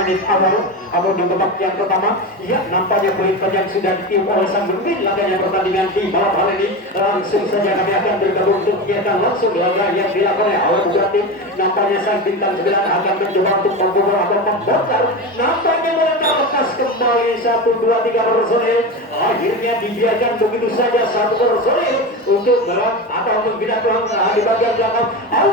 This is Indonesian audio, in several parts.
menit awal atau di babak yang pertama. Ya, nampaknya perintah yang sudah ditiup oleh sang pemimpin laganya pertandingan di malam hari ini. Langsung saja kami akan bergabung untuk kegiatan langsung laga yang dilakukan oleh awal berarti. Nampaknya sang bintang 9 akan mencoba untuk membobol atau membongkar. Nampaknya mereka lepas kembali 1, 2, 3 personil. Akhirnya dibiarkan begitu saja 1 personil untuk berat atau membina tuang di bagian belakang.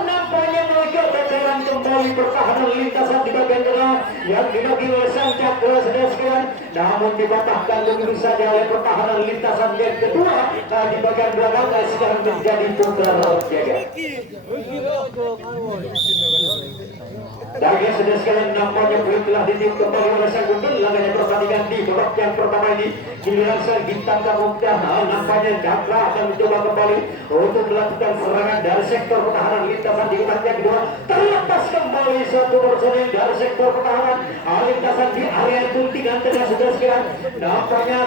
Nampaknya mereka berjalan kembali pertahanan lintasan di bagian tengah yang dibagi oleh sang Cakra sedang. Namun dipatahkan begitu saja oleh pertahanan lintasan yang kedua di bagian belakang sekarang menjadi putra jaga. Daging sudah sekalian nampaknya belum telah ditiup kembali oleh sang pemimpin laganya pertandingan di babak yang pertama ini. Giliran sang bintang Kamuda nampaknya Cakra akan mencoba kembali untuk melakukan serangan dari sektor pertahanan lintasan di umat yang kedua. Terlepas kembali 1 personil dari sektor pertahanan lintasan di area guntingan tengah sudah sekalian. Nampaknya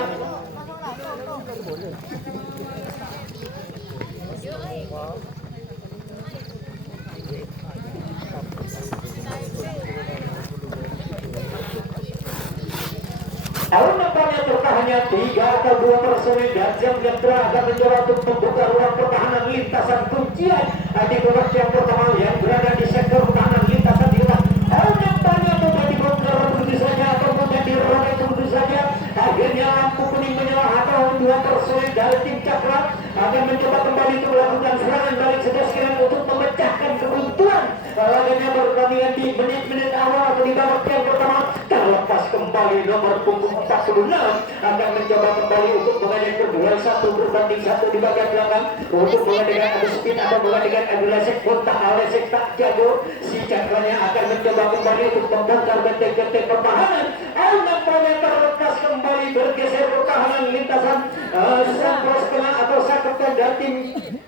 nampaknya tertahannya 3 atau 2 personil dan jam akan mencoba untuk membuka ruang pertahanan lintasan kuncian di babak yang pertama yang berada di sektor pertahanan lintasan di umat. Nampaknya mudah dibongkar begitu saja atau mudah dirobek begitu saja. Akhirnya lampu kuning menyala atau 2 personil dari tim Cakra akan mencoba kembali untuk melakukan serangan balik sedang untuk memecahkan kebuntuan laganya pertandingan di menit-menit awal atau di babak yang pertama. Terlepas kembali nomor punggung 46 akan mencoba kembali untuk mengajak berduel 1 berbanding 1 di bagian belakang untuk mengadakan adu spin atau mengadakan adu lesek kontak lesek tak jago. Si Cakranya akan mencoba kembali untuk membongkar benteng-benteng pertahanan. Nampaknya terlepas kembali bergeser pertahanan lintasan sang pros tengah atau sang kapten dari tim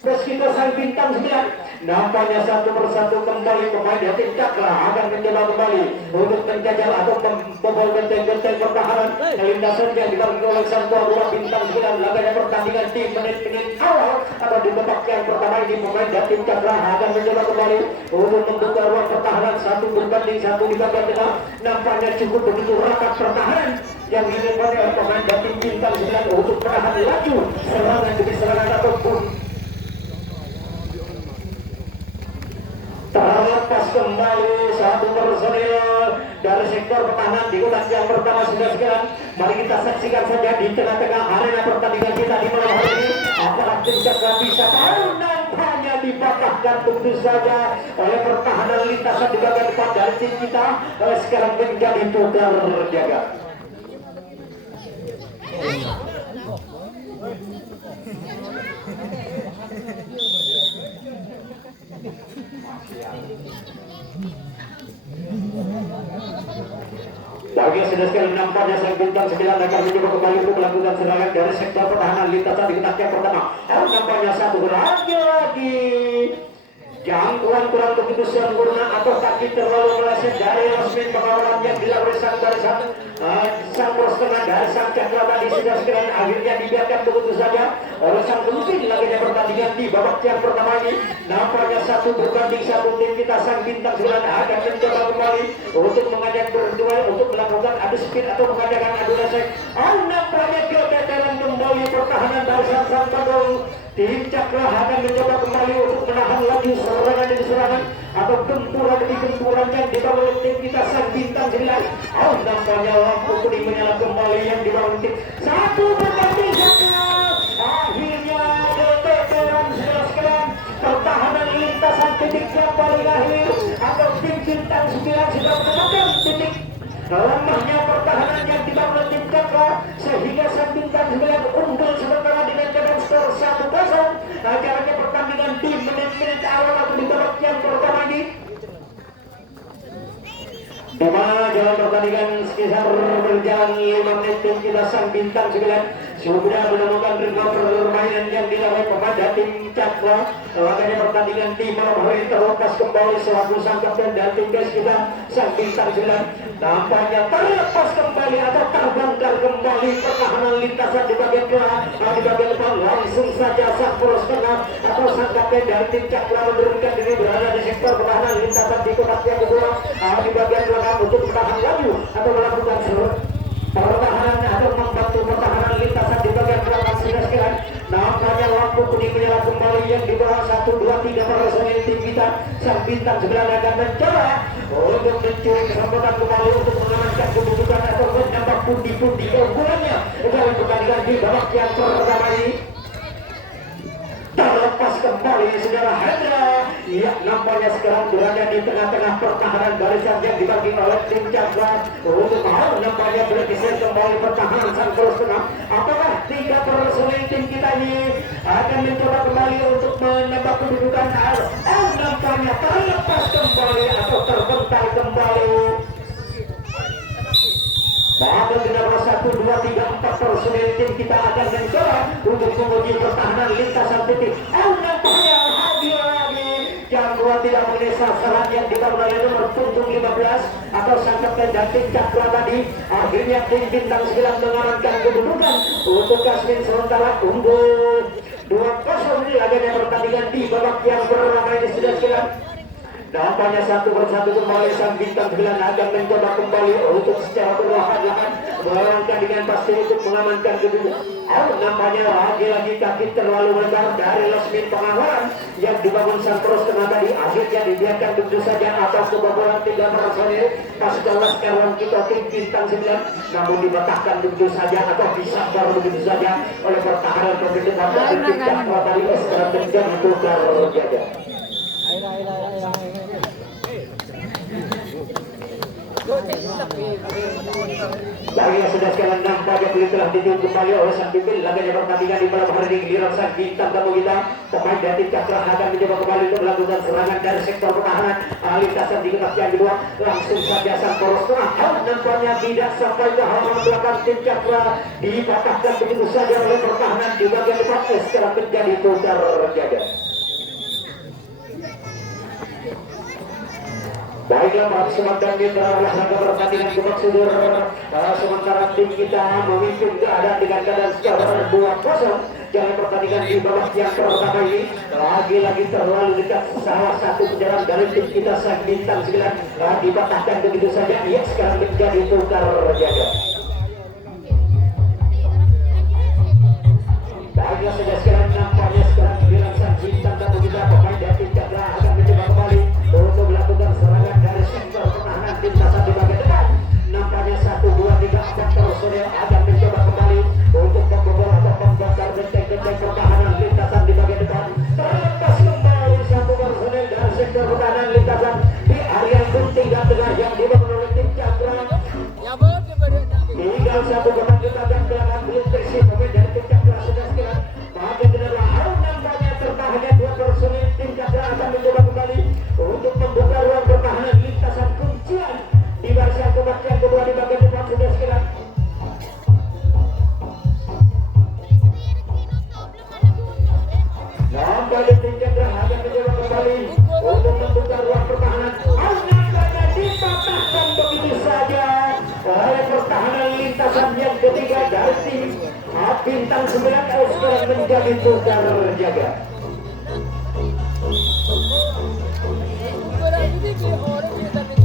Beskito sang bintang 9. Nampaknya 1 persatu kembali pemain dari tim Cakra akan mencoba kembali untuk menjajal atau membobol benteng-benteng pertahanan lintasan yang dibangun oleh sang tuan bintang 9 laganya pertandingan di menit-menit awal atau di babak yang pertama ini. Pemain dari tim Cakra akan mencoba kembali untuk membuka ruang pertahanan 1 berbanding 1 di bagian tengah. Nampaknya cukup begitu rapat pertahanan yang dilakukan oleh pemain dari tim bintang 9 untuk menahan laju serangan demi serangan ataupun terlepas kembali 1 personil dari sektor pertahanan di ulas yang pertama sudah sekarang. Mari kita saksikan saja di tengah-tengah arena pertandingan kita di malam hari ini. Apakah tim Cakra bisa nampaknya dipatahkan tentu saja oleh pertahanan lintasan di bagian depan dari tim kita sekarang menjadi putar jaga. Bagi sudah sekali nampaknya sang bintang 9 akan mencoba kembali untuk melakukan serangan dari sektor pertahanan lintasan di ketak yang pertama. Nampaknya 1 lagi jangkauan kurang begitu sempurna atau kaki terlalu meleset dari resmi pengawalan yang dilakukan sang barisan sang pros tengah dari sang Cakra tadi sudah sekalian. Akhirnya dibiarkan begitu saja oleh sang pemimpin laganya pertandingan di babak yang pertama ini. Nampaknya 1 berbanding 1 tim kita sang bintang 9 akan mencoba kembali untuk mengajak berduel untuk melakukan adu spin atau mengadakan adu lesek. Nampaknya kegagalan kembali pertahanan dari sang Padol. Tim Cakra akan mencoba kembali untuk menahan laju serangan demi serangan atau gempuran demi gempuran yang dibangun oleh tim kita sang bintang 9. Nampaknya lampu kuning menyala kembali yang dibangun tim 1 berbanding 1. Akhirnya keteteran sudah sekarang pertahanan lintasan titik yang paling akhir atau tim bintang 9 sudah menemukan titik lemahnya pertahanan yang dibangun oleh tim Cakra sehingga sang bintang 9 unggul sementara dengan keadaan skor 1-0. Acaranya pertandingan di menit-menit awal atau di babak yang pertama ini. Di mana jalan pertandingan sekitar berjalan 5 menit tim kita sang bintang 9 sudah menemukan ritme permainan yang dilakukan pemain tim Cakra. Makanya pertandingan di malam hari terlepas kembali selaku sang kapten dan tim kita sang bintang 9. Nampaknya terlepas kembali atau terbongkar kembali pertahanan lintasan di bagian tengah, di bagian depan langsung saja sang poros tengah atau sang kapten dari tim Cakra menurunkan diri berada di sektor pertahanan lintasan di kotak yang kedua di bagian belakang untuk menahan laju atau melakukan pertahanan atau membantu pertahanan lintasan di bagian belakang sudah sekalian. Nampaknya lampu kuning menyala kembali yang di bawah 1, 2, 3 personil tim kita. Sang bintang 9 akan mencoba untuk mencuri kesempatan kembali untuk mengamankan kedudukan atau menambah pundi-pundi keunggulannya dalam pertandingan di babak yang pertama ini. Terlepas kembali saudara Hendra. Ya, nampaknya sekarang berada di tengah-tengah pertahanan barisan yang dibagi oleh tim Cakra. Untuk nampaknya bergeser kembali pertahanan sang terus tengah. Apakah 3 personil tim kita ini akan mencoba kembali untuk menambah kedudukan? Nampaknya terlepas kembali atau terbental kembali. Bahkan generasi 1, 2, 3, 4 personil tim kita akan mencoba untuk menguji pertahanan lintasan titik. Nampaknya lagi Cakra tidak mengenai sasaran yang dibangun oleh nomor punggung 15 atau sangkap dan tim Cakra tadi. Akhirnya tim bintang 9 mengamankan kedudukan untuk Kasmin sementara unggul 2-0 di laganya pertandingan di babak yang beramai ini sudah sekalian. Nampaknya 1 persatu kembali sang bintang 9 akan mencoba kembali untuk secara perlahan-lahan melangkah dengan pasti untuk mengamankan kedudukan. Nampaknya lagi-lagi kaki terlalu lebar dari losmin pengawalan yang dibangun sang terus tengah tadi. Akhirnya dibiarkan begitu saja atas kebobolan 3 personil pasukan Laskar kita tim bintang 9, namun dibatahkan begitu saja atau disabar begitu saja oleh pertahanan pemimpin dari tim Cakra tadi. Sekarang menjadi tukar jaga. Lagi sudah sekalian nampaknya telah ditiup kembali oleh sang pimpin laganya pertandingan di malam hari ini. Giliran sang bintang tamu kita pemain dari Cakra akan mencoba kembali untuk melakukan serangan dari sektor pertahanan. Lintasan di kelas yang kedua langsung saja sang poros tengah. Nampaknya tidak sampai ke halaman belakang tim Cakra, dipatahkan begitu saja oleh pertahanan di bagian depan. Sekarang menjadi tukar jaga. Baiklah para sematan mitra olahraga pertandingan Gebak Sudur. Sementara tim kita memimpin keadaan dengan keadaan skor 2-0. Jalan pertandingan di babak yang pertama ini lagi-lagi terlalu dekat salah satu penjalan dari tim kita sang bintang 9 dipatahkan begitu saja. Ia sekarang menjadi tukar jaga. Baiklah sudah sekarang nampaknya sekarang bilang sang bintang tamu kita pemain dari tim Cakra akan mencoba kembali untuk melakukan serangan dari sektor pertahanan lintasan di bagian depan. Nampaknya 1, 2, 3, 4 personil akan mencoba kembali untuk membobol atau membakar benteng-benteng pertahanan lintasan di bagian depan. Terlepas kembali 1 personil dari sektor pertahanan lintasan di area gunting dan tengah yang dibangun oleh tim Cakra. Tinggal 1 kotak kita dan belakang belum terisi pemain dari tim Cakra sudah sekian. Maka adalah nampaknya tertahannya 2 personil tim Cakra akan mencoba kembali untuk membuka ruang pertahanan lintasan kuncian di barisan kotak yang kedua di bagian depan sudah sekian. Nampaknya tim Cakra akan mencoba kembali untuk membuka ruang pertahanan. Nampaknya dipatahkan begitu saja oleh pertahanan lintasan yang ketiga dari tim bintang 9 sekarang menjadi tukar jaga.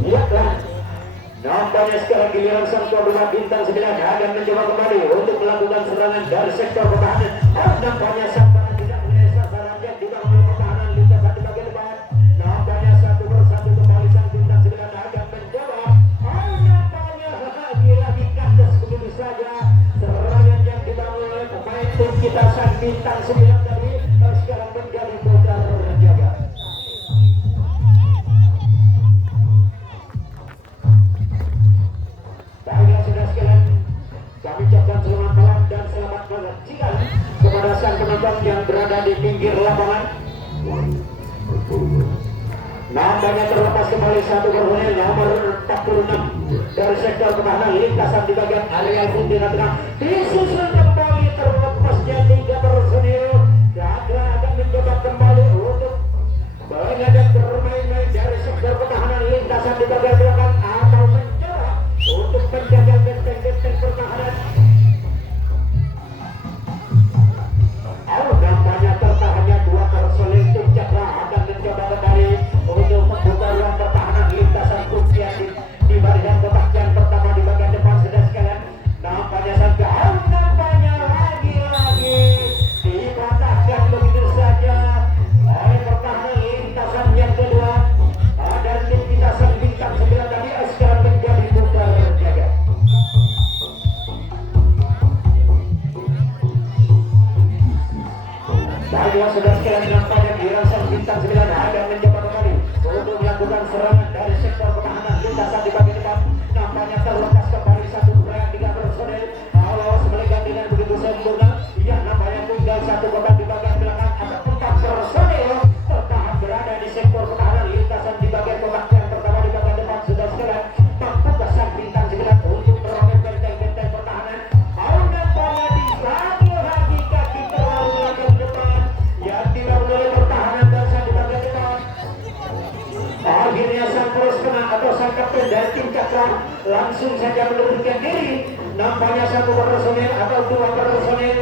Lihatlah, nampaknya sekarang giliran sang tuan rumah bintang 9 akan mencoba kembali untuk melakukan serangan dari sektor pertahanan. Nampaknya sang tidak mengenai sasaran yang dibangun oleh pertahanan lintasan di bagian depan. Nampaknya 1 persatu kembali sang bintang 9 akan mencoba. Nampaknya lagi-lagi kandas begitu saja serangan yang dibangun oleh pemain tim kita sang bintang 9 tadi. Sekarang menjadi tukar jaga. Baiklah sudah sekalian, kami ucapkan selamat malam dan selamat menyaksikan kepada sang penonton yang berada di pinggir lapangan. Nampaknya terlepas kembali 1 personil nomor 46 dari sektor pertahanan lintasan di bagian area gunting tengah. Disusul kembali terlepasnya 3 personil. Cakra akan mencoba kembali untuk menghadap bermain-main dari sektor pertahanan lintasan di bagian belakang atau mencoba untuk menjaga benteng-benteng pertahanan. Nampaknya tertahannya 2 personil tim Cakra akan mencoba kembali untuk membuka ruang pertahanan lintasan kuncian di barisan kotak yang pertama di Saya sudah sekalian nampaknya dirangsang bintang 9 ada mencoba kembali untuk melakukan serangan dari sektor pertahanan lintasan di bagian depan. Nampaknya terlepas kembali satu gerak 3 personel. Awas melekat dengan begitu sempurna. Ya nampaknya tinggal satu kotak di bagian belakang. Ada 4 personel tertahan berada di sektor pertahanan lintasan di bagian kotak yang pertama di bagian depan. Sudah sekalian mampu kesan bintang 9 untuk merobek benteng-benteng pertahanan. Nampaknya di satu lagi kaki terlalu belakang depan yang dilakukan oleh pertahanan dasar di bagian depan. Akhirnya sang terus kena atau sang kapten dari tim Cakra langsung saja menurunkan diri. Nampaknya satu personel atau 2 personel.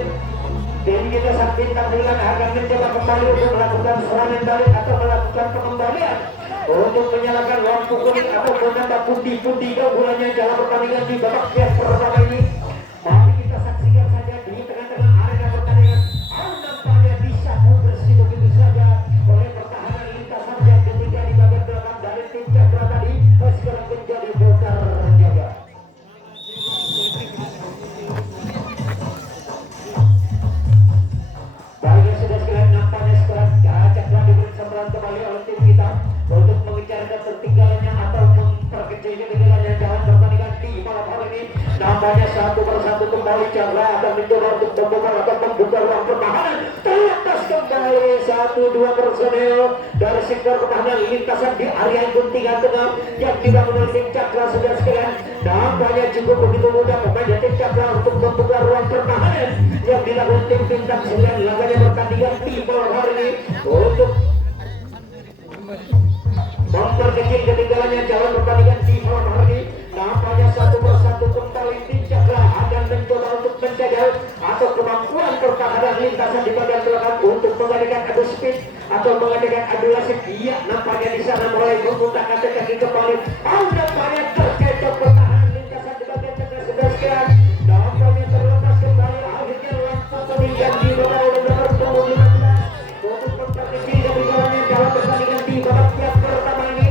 Tim kita sang bintang 9 akan mencoba kembali untuk melakukan serangan balik atau melakukan pengembalian untuk menyalakan lampu kuning atau menambah putih-putih keunggulannya dalam pertandingan di babak yang pertama ini. Mari kita saksikan saja di tengah-tengah arena pertandingan. Nampaknya disapu bersih begitu saja oleh pertahanan lintasan yang ketiga di bagian belakang dari tim Cakra tadi sekarang menjadi bongkar jaga. Baiknya sudah sekalian nampaknya sekarang Cakra diberi kesempatan kembali oleh tim kita untuk mengejar ketertinggalannya atau memperkecil ketinggalannya dalam pertandingan di malam hari ini. Nampaknya satu persatu kembali Cakra akan mencoba untuk membongkar atau membuka ruang pertahanan. Terlepas kembali 1-2 personel dari sektor pertahanan lintasan di area guntingan tengah yang dibangun oleh tim Cakra sudah sekalian. Nampaknya cukup begitu mudah pemain dari tim Cakra untuk membuka ruang pertahanan yang dilakukan tim bintang 9 laganya pertandingan di malam hari ini untuk memperkecil ketinggalannya jalan pertandingan di malam hari ini. Nampaknya satu persatu kembali tim Cakra akan mencoba untuk menjaga atau kemampuan pertahanan lintasan di bagian belakang untuk mengadakan adu speed atau mengadakan adu lasik. Iya, nampaknya di sana mulai menggunakan kaki kembali. Nampaknya terkecoh pertahanan lintasan di bagian tengah sudah sekian. Nampaknya terlepas kembali akhirnya lampu kuning yang dibawa oleh nomor 15 untuk memperkecil ketinggalannya dalam pertandingan di babak yang pertama ini.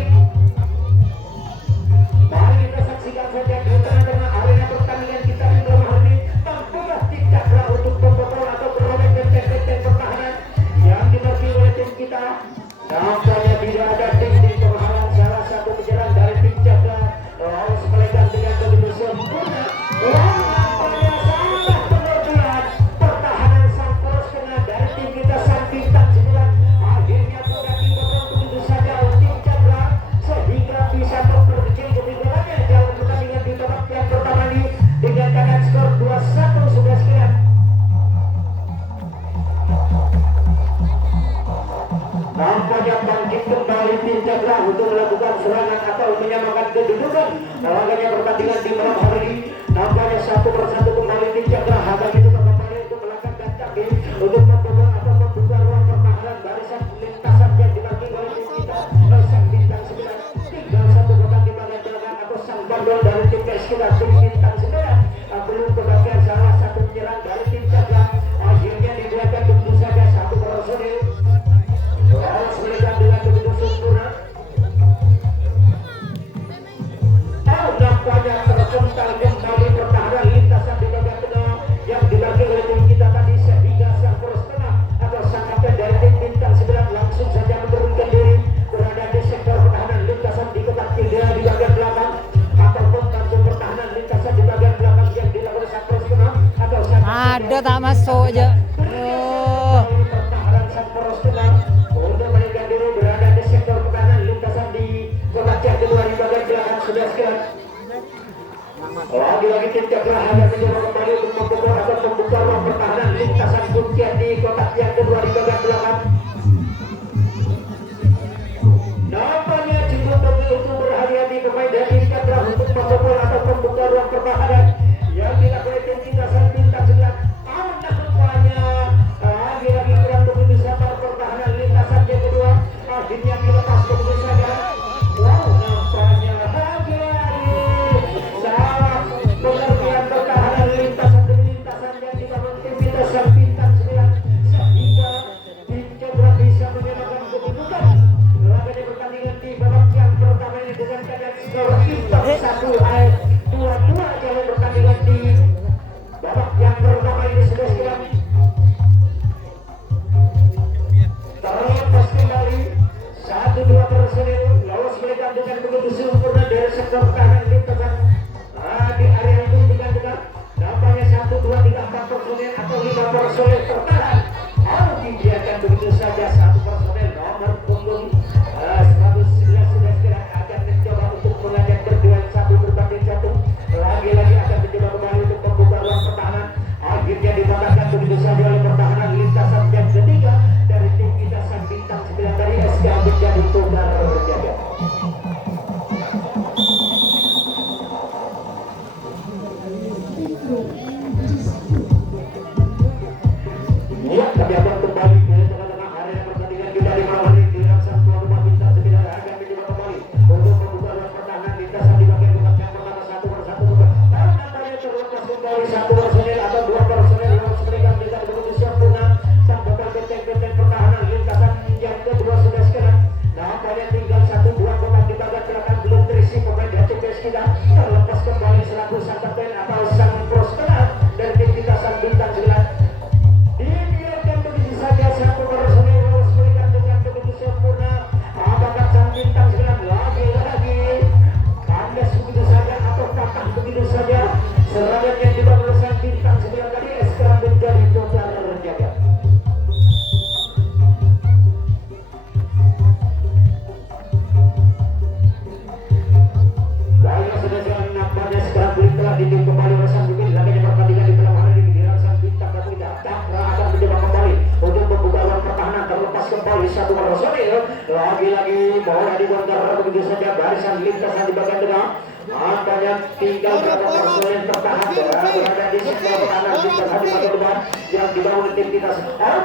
Mari kita saksikan saja di tengah-tengah arena pertandingan kita di malam hari ini. Mampukah tim Cakra untuk membobol atau merobek benteng-benteng pertahanan yang dimiliki oleh tim kita? Nampaknya tidak ada tim-tim penghalang salah satu penyerang dari tim Cakra harus melekat dengan begitu sempurna. Nampaknya sangat berlebihan pertahanan sang poros kena dari tim kita sang bintang 9. Akhirnya sudah dibobol begitu saja oleh tim Cakra sehingga bisa memperkecil ketinggalannya dalam pertandingan di babak yang pertama ini dengan keadaan skor 2-1 sudah sekian. Nampaknya bangkit kembali tim Cakra untuk melakukan serangan atau menyamakan kedudukan laganya pertandingan di malam hari ini. Nampaknya satu persatu kembali tim Cakra akan itu kembali untuk melakukan cakil untuk membobol atau membuka ruang pertahanan barisan lintasan yang dibagi oleh tim kita sang bintang 9. Tinggal satu kotak di bagian belakang atau sang bandol dari tim kita tim bintang 9 belum kebagian salah satu penyerang dari tim Cakra. Akhirnya dibuatkan begitu saja satu personil harus melihat dengan begitu sempurna. Nampaknya terkental kembali pertahanan lintasan di bagian tengah yang dibagi oleh tim kita tadi sehingga sang poros tengah atau sang kapten dari tim bintang 9 langsung saja menurunkan diri berada di sektor pertahanan lintasan di kotak 3 di bagian belakang ataupun tanjung pertahanan lintasan di bagian belakang yang dilakukan sang poros tengah atau sang ada tak masuk aja. pertahanan sang poros tengah untuk meninggalkan diri berada di sektor pertahanan lintasan di kotak yang kedua di bagian belakang sudah sekian. Lagi-lagi tim Cakra hanya mencoba kembali untuk membobol atau membuka ruang pertahanan lintasan kuncian di kotak yang kedua di bagian belakang. Nampaknya cukup begitu berhati-hati pemain dari tim Cakra untuk membobol atau membuka ruang pertahanan yang dilakukan tim kita sang bintang 9. Nampaknya lagi-lagi kurang begitu sabar pertahanan lintasan yang kedua. Akhirnya dilepas begitu saja. Nampaknya lagi-lagi salah pengertian pertahanan lintasan demi lintasan yang dibangun tim kita sang bintang 9 sehingga pertahanan. Dibiarkan begitu saja satu personel nomor punggung 119 sudah segera akan mencoba untuk mengajak berduel 1 berbanding 1. Lagi-lagi akan mencoba kembali untuk membuka ruang pertahanan. Akhirnya dimatahkan begitu saja oleh pertahanan lintasan yang ketiga dari tim kita Sang Bintang 9 dari SK menjadi tunggal berjaga. Ya, terdapat kembali ke tengah-tengah area pertandingan kita di malam hari di Raksasa Tuan Rumah Bintang 9 akan mencoba kembali untuk membuka ruang pertahanan lintasan di bagian depan yang pertama 1-1 nampaknya terlepas kembali 1 personel atau 2 personel yang harus memberikan kita begitu sempurna tanpa benteng-benteng pertahanan lintasan yang kedua sudah sekarang. Nampaknya tinggal 1-2 pemain di bagian belakang belum terisi pemain dari TPS kita terlepas kembali selaku sang kapten atau sang prospektor dari tim kita Sang Bintang 9. Dibiarkan begitu saja satu personel harus memberikan dengan begitu sempurna. Apakah Sang Bintang 9 lagi-lagi kandas begitu saja atau patah begitu saja? Serangan yang dibangun oleh Sang Bintang 9 tadi SK menjadi total terjaga. Baiklah saudara, nampaknya sekarang belum telah ditim kembali oleh Sang Bintang. Laganya pertandingan di malam hari ini Sang Bintang dan kita Cakra akan mencoba kembali untuk membuka ruang pertahanan terlepas kembali 1 personil. Lagi-lagi bola dibongkar begitu saja barisan lintasan di bagian tengah. Nampaknya tinggal berapa personil yang tertahan berada di sebelah pertahanan lintasan di bagian depan yang dibangun tim kita.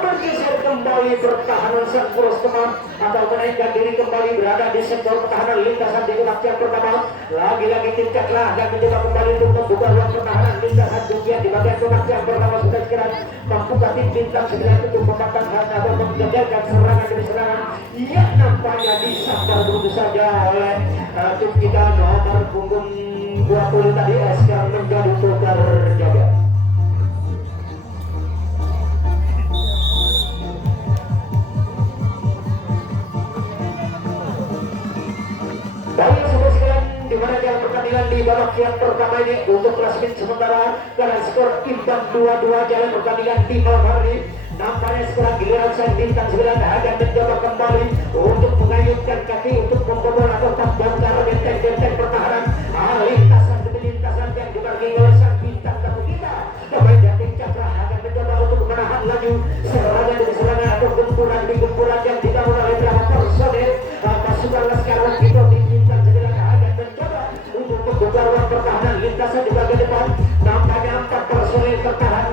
Bergeser kembali pertahanan Sang Poros teman atau menaikkan diri kembali berada di sektor pertahanan lintasan di kotak yang pertama. Lagi-lagi tim Cakra akan mencoba kembali untuk membuka ruang pertahanan lintasan dunia di bagian kotak yang pertama sudah sekarang membuka tim Bintang 9 untuk mematangkan atau menggagalkan serangan demi serangan. Ia nampaknya disambar begitu saja oleh tim kita nomor punggung 20 tadi SK menjadi total terjaga. Baik saudara sekalian, di mana jalan pertandingan di babak yang pertama ini untuk klasmen sementara karena skor imbang 2-2 jalan pertandingan di malam hari. Nampaknya sekarang giliran Sang Bintang 9 akan mencoba kembali untuk mengayunkan kaki untuk membobol atau membongkar benteng-benteng pertahanan lintasan demi lintasan yang dibagi oleh Sang Bintang tamu kita. Pemain dari Cakra akan mencoba untuk menahan laju serangan demi serangan atau gempuran di gempuran yang dibangun oleh beberapa personel pasukan Laskar Waskito di Bintang 9 akan mencoba untuk membuka ruang pertahanan lintasan di bagian depan. Nampaknya 4 personel tertahan.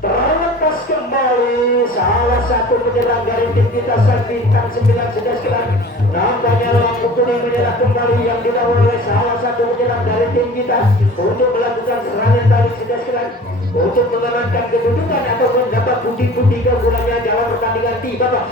Terlepas kembali salah satu penyerang dari tim kita Sang Bintang 9 sudah sekarang. Nampaknya lampu kuning menyerah kembali yang dibawa oleh salah satu penyerang dari tim kita untuk melakukan serangan balik sudah sekarang untuk mengamankan kedudukan atau mendapat pundi-pundi keunggulannya jalan pertandingan di babak.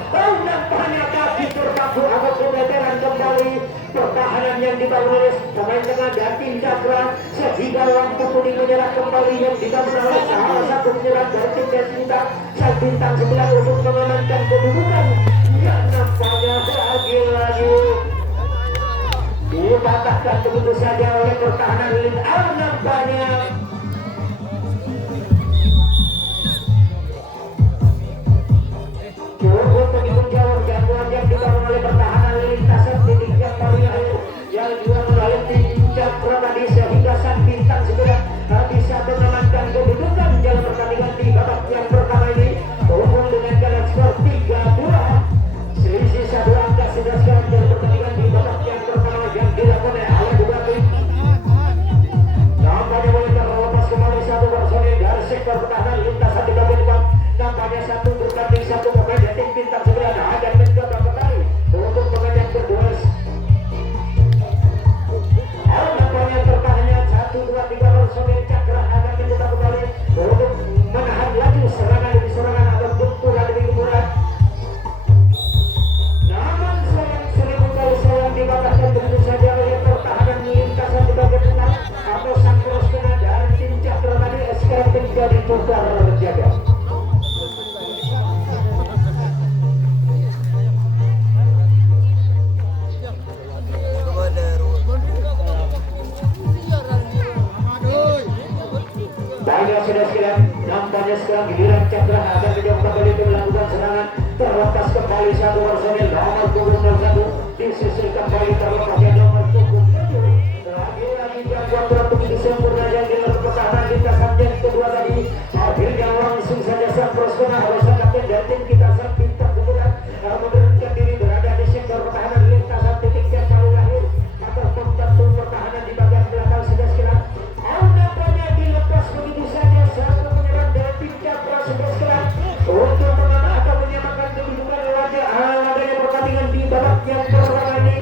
Nampaknya kaki terpaku atau kebeteran kembali pertahanan yang dibangun oleh pemain tengah dan tim Cakra sehingga lampu kuning menyerah kembali yang dibangun oleh salah satu penyerang dari tim kita Sang Bintang 9 untuk mengamankan kedudukan. Ya nampaknya lagi-lagi dipatahkan begitu saja oleh pertahanan nampaknya cukup begitu jauh jadwal yang dibangun oleh pertahanan lintasan titik yang paling akhir yang dibangun oleh tim Cakra tadi sehingga Sang Bintang 9 bisa mengamankan kedudukan jalan pertandingan di babak yang pertama ini unggul dengan jalan skor 3-2 selisih 1 angka sudah sekarang jalan pertandingan di babak yang pertama yang dilakukan oleh Bupati. Nampaknya boleh terlepas kembali 1 personil dari sektor pertahanan lintasan di bagian depan. Nampaknya 1 berbanding 1 pemain dari tim Bintang 9 akan mencoba kembali untuk mengajak berduel. Nampaknya pertahanannya 1, 2, 3 personil Cakra akan mencoba kembali untuk menahan laju serangan demi serangan atau gempuran demi gempuran. Namun sayang kali sayang dibatahkan begitu saja oleh pertahanan lintasan di bagian depan atau sang prospektor dari tim Cakra tadi sekarang menjadi total terjaga. Baiklah sudah sekalian, nampaknya sekarang giliran Cakra akan mencoba kembali melakukan serangan. Terlepas kembali satu personil nomor punggung 01 disisir kembali terlepasnya nomor punggung 7. Lagi-lagi gangguan berat begitu sempurna yang dilakukan pertahanan lintasan yang kedua tadi. Akhirnya langsung saja sang personil harus kapten dan tim kita sang pintar kemudian menurunkan diri berada di sektor pertahanan lintasan titik yang paling akhir atau membantu pertahanan di bagian belakang sudah sekalian. Nampaknya dilepas begitu saja satu penyerang dari tim Cakra sudah sekalian untuk mengamankan atau menyamakan kedudukan wajah adanya pertandingan di babak yang pertama ini.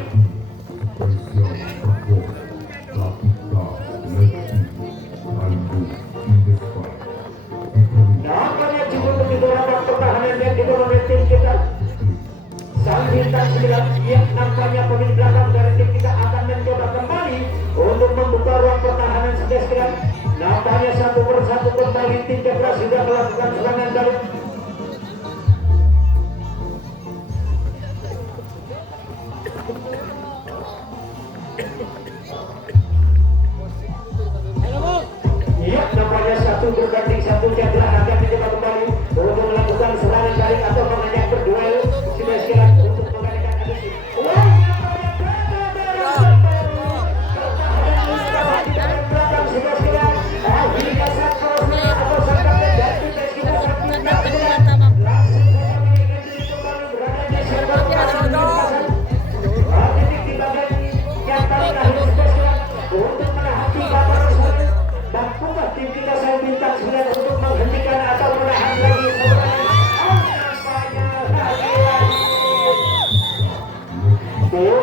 Nampaknya cukup begitu rapat pertahanan yang dibangun oleh tim kita. Sang bintang 9 yang nampaknya pemain belakang dari tim kita akan mencoba kembali untuk membuka ruang pertahanan sudah sekalian. Nampaknya satu persatu kembali tim Cakra sudah melakukan serangan balik. Iya, nampaknya satu berbanding satu Cakra akan mencoba kembali untuk melakukan serangan balik atau mengajak berduel sudah sekalian untuk mengadakan adusi. Untuk menghentikan atau menahan lagi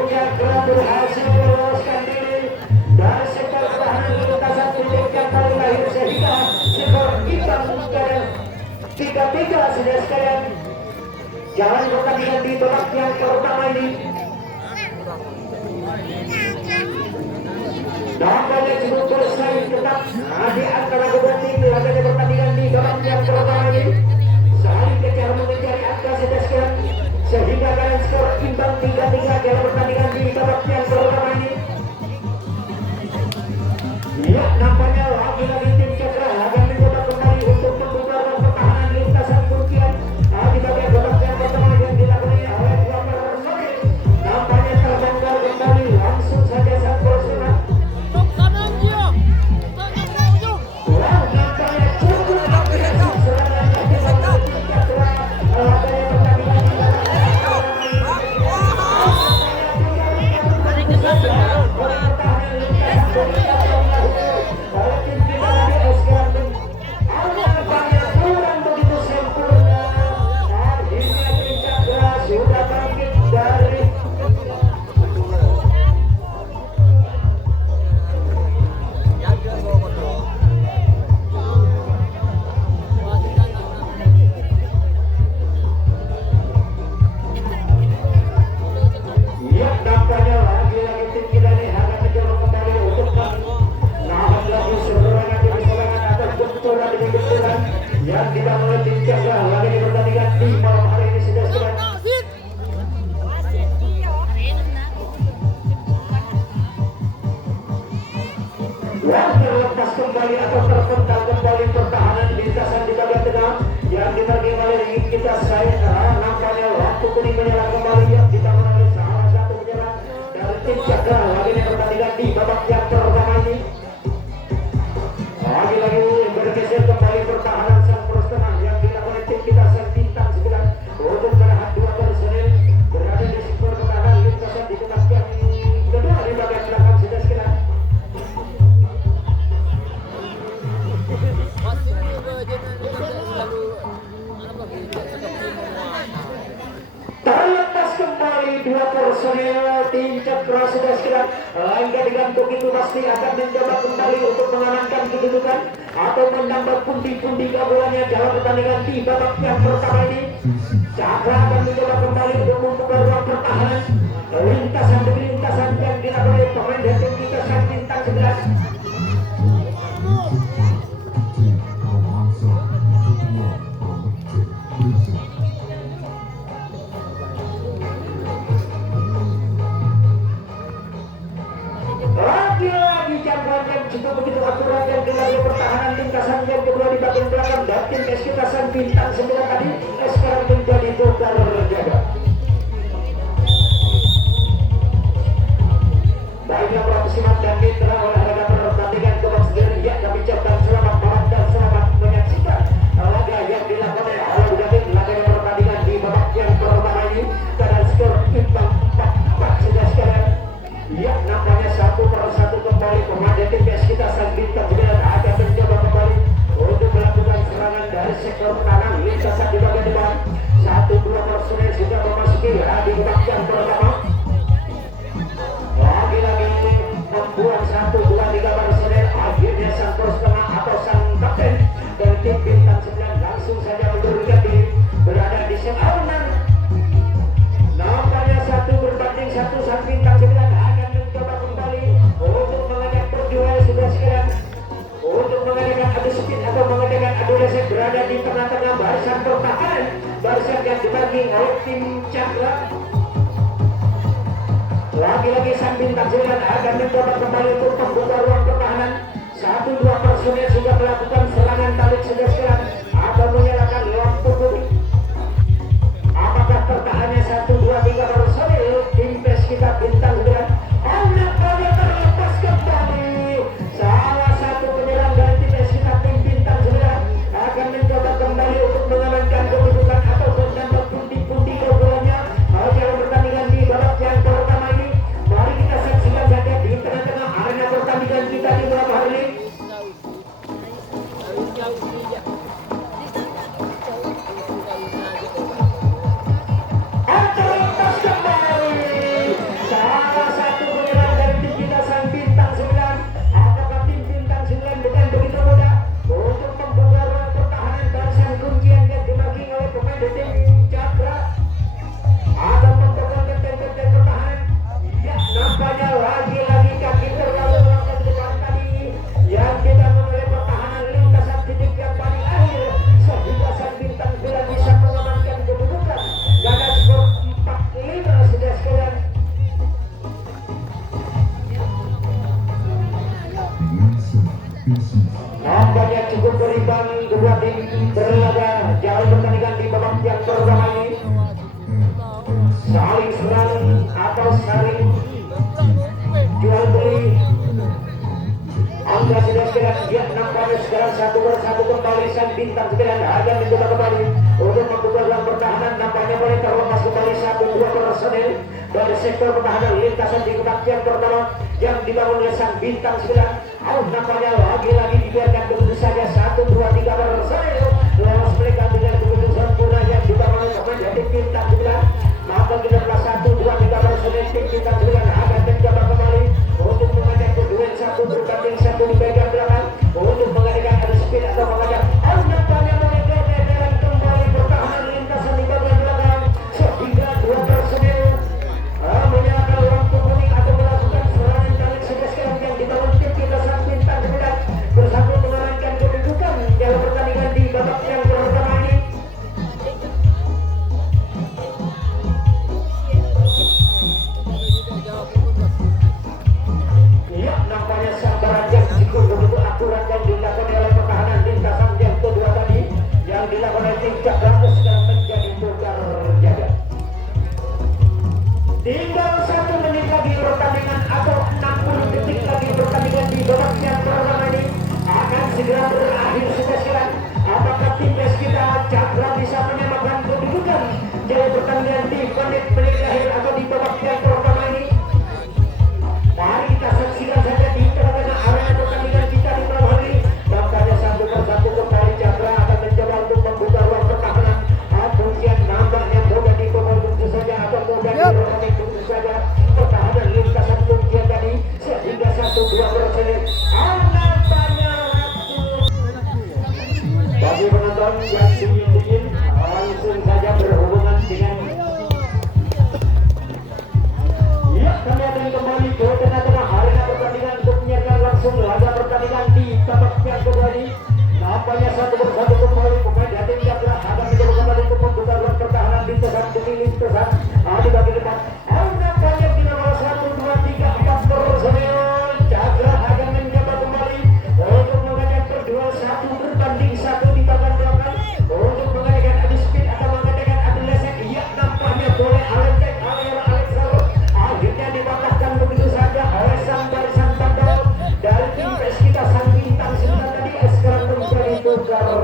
Cakra berhasil meloloskan diri dari sektor pertahanan lintasan titik yang paling akhir sehingga skor kita menjadi 3-3 sudah sekalian. Jalan pertandingan di babak yang pertama ini. Nampaknya cukup bersaing tetap di antara kedua tim adanya pertandingan di babak yang pertama ini. Saling kejar mengejar angka sudah sekalian sehingga kalian skor imbang 3-3 dalam pertandingan di babak yang pertama ini. Ya, nampaknya lagi-lagi tim Cakra akan mencoba kembali untuk membuka ruang pertahanan lintasan kuncian di bagian babak yang pertama yang dilakukan oleh dua personil. Nampaknya terbongkar kembali langsung saja sang personil. Nampaknya cukup agresif serangan yang dilakukan tim Cakra adanya pertandingan di babak yang dibangun oleh tim Cakra lagi pertandingan di malam hari ini sudah selesai. Yang terlepas kembali atau terpental kembali pertahanan lintasan di bagian tengah yang diterima oleh kita saya. Nampaknya waktu kuning menyerang kembali yang dibangun oleh salah satu penyerang dari tim Cakra lagi pertandingan di babak yang pertama ini. Lagi-lagi bergeser kembali pertahanan sang poros tengah yang dilakukan oleh tim kita sang bintang 9 untuk menahan dua personil berada di sektor pertahanan lintasan di babak yang kedua di bagian belakang sudah sekalian. Terlepas kembali dua personil tim Cakra sudah sekalian. Hingga digantung itu pasti akan mencoba kembali untuk mengamankan kedudukan atau menambah pundi-pundi gabungannya dalam pertandingan di babak yang pertama ini. Cakra akan mencoba kembali untuk membuka ruang pertahanan lintasan demi lintasan yang dilakukan oleh pemain dari tim kita sang bintang 11. Lagi-lagi Cakra yang cukup begitu akurat yang dilakukan pertahanan lintasan yang kedua di bagian belakang dan tim kita sang bintang 9 tadi sekarang menjadi tukar jaga. Baiklah para pesimak dan mitra olahraga pertandingan babak sendiri ya kami ucapkan selamat malam dan selamat menyaksikan laga yang dilakukan oleh Al Udin laga pertandingan di babak yang pertama ini dengan skor imbang 4-4 sudah sekarang. Ya nampaknya 1-1 kembali pemain tim kita sang bintang 9 akan mencoba kembali untuk melakukan serangan dari sektor kanan lintasan di bagian depan. 1-2 personel sudah memasuki di babak yang pertama. Lagi-lagi membuang 1-2-3 personel akhirnya sang pos tengah atau sang kapten dari tim bintang 9 langsung saja memberikan diri berada di seaunan. Nampaknya 1-1 sang bintang 9 akan mencoba kembali untuk mengadakan perjuangan sudah sekarang untuk mengadakan adu speed atau mengadakan adu leset berada di tengah-tengah barisan pertahanan barisan yang dibagi oleh tim Cakra. Lagi-lagi sang bintang 9 akan mencoba kembali untuk membuka ruang pertahanan. 1-2 personel sudah melakukan serangan balik sudah sekarang atau menyalakan lampu kuning. Apakah pertahanannya 1-2-3 personel tim kita bintang 9? Nampaknya terlepas kembali. Salah satu penyerang dari tim kita tim bintang 9 akan mencoba kembali untuk mengamankan kedudukan atau menambah pundi-pundi keunggulannya dalam pertandingan di babak yang pertama ini. Mari kita saksikan saja di tengah-tengah arena pertandingan kita di malam hari ini. Terlepas kembali. Salah satu penyerang dari tim kita sang bintang 9. Apakah tim bintang 9 dengan begitu mudah untuk membuka ruang pertahanan barisan kuncian yang dibagi oleh pemain tim Cakra atau memperkuat tim pertahanan? Ya, nampaknya lagi-lagi kaki terlalu lama di depan tadi yang dibangun oleh pertahanan lintasan titik yang paling akhir sehingga sang bintang 9 bisa mengamankan kedudukan dengan skor 4-5 sudah sekarang. Nampaknya cukup berimbang dua tim berlaga jauh pertandingan di babak yang pertama ini. Saling serang atau saling jual beli. Angka sudah sekarang dia nampaknya sekarang 1-1 kembali sang bintang 9 akan mencoba kembali untuk membuka ruang pertahanan. Nampaknya boleh terlepas kembali 1-2 personel dari sektor pertahanan lintasan di babak yang pertama yang dibangun oleh sang bintang 9. Nampaknya lagi-lagi dibiarkan begitu saja 1-2-3 personel lolos mereka dengan begitu sempurna yang dibangun oleh pemain dari bintang 9. Maka kita 1-2-3 personel tim bintang 9 akan mencoba kembali untuk mengadakan duel 1-1 di bagian belakang untuk mengadakan adu speed atau mengadakan nampaknya mereka menyerang kembali pertahanan lintasan di bagian belakang sehingga dua personel menyalakan lampu kuning atau melakukan serangan balik sudah sekarang yang dibangun tim kita sang bintang 9 bersatu mengamankan kedudukan dalam pertandingan di babak yang pertama ini. Ya, nampaknya sabaran yang cukup begitu akurat yang dilakukan oleh pertahanan lintasan yang kedua tadi yang dilakukan oleh tim Cakra sekarang menjadi tukar jaga. Tinggal 1 menit lagi pertandingan atau 60 detik lagi pertandingan di babak yang pertama ini akan segera berakhir sudah sekarang. Apakah tim kita Cakra bisa menyamakan kedudukan dalam pertandingan di menit-menit akhir atau di babak yang pertama ini? Mari kita saksikan saja di tengah-tengah arena pertandingan kita di malam hari. Nampaknya 1-1 kembali Cakra akan mencoba untuk membuka ruang pertahanan. Kemudian nampaknya mudah dibobol begitu saja atau mudah dirobek begitu saja pertahanan lintasan kuncian tadi sehingga 1-2 personel. Nampaknya bagi penonton yang ingin langsung saja berhubungan dengan kami akan kembali ke tengah-tengah arena pertandingan untuk menyiarkan langsung laga pertandingan di babak yang kedua ini. Nampaknya 1-1 kembali pemain dari Cakra akan mencoba kembali untuk membuka ruang pertahanan lintasan demi lintasan di bagian depan. Nampaknya di nomor 1-2-3-4 personel Cakra akan mencoba kembali untuk mengadakan perjuangan 1 berbanding 1